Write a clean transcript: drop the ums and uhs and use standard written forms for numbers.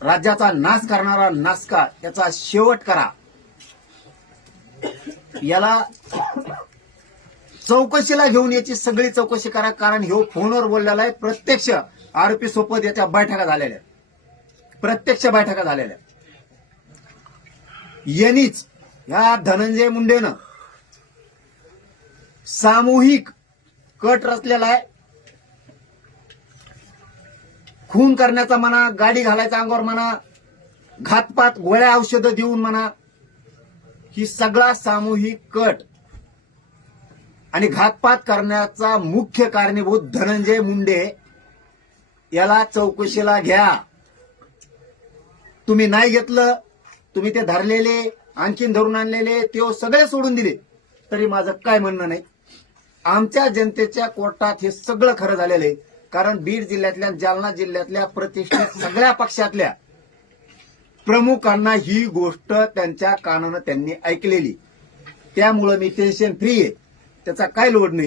राज्याचा नाश करणारा नासका याचा शेवट करा. याला चौकशीला घेऊन याची सगळी चौकशी करा. कारण ह्यो फोनवर बोललेला आहे. प्रत्यक्ष आरोपी सोबत याच्या बैठका झालेल्या, प्रत्यक्ष बैठका झालेल्या. यांनीच या धनंजय मुंडेनं सामूहिक कट रचलेला आहे. खून करण्याचा म्हणा, गाडी घालायचा अंगावर म्हणा, घातपात, गोळ्या औषधं देऊन म्हणा, ही सगळा सामूहिक कट आणि घातपात करण्याचा मुख्य कारणीभूत धनंजय मुंडे. याला चौकशीला घ्या. तुम्ही नाही घेतलं, तुम्ही ते धरलेले, आणखीन धरून आणलेले ते सगळे सोडून दिले तरी माझं काय म्हणणं नाही. आमच्या जनतेच्या कोर्टात हे सगळं खरं झालेलं आहे. कारण बीड जिल्ह्यातल्या, जालना जिल्ह्यातल्या प्रतिष्ठित सगळ्या पक्षातल्या प्रमुखांना ही गोष्ट त्यांच्या कानानं त्यांनी ऐकलेली. त्यामुळं मी टेन्शन फ्री आहे, त्याचा काय लोड नाही.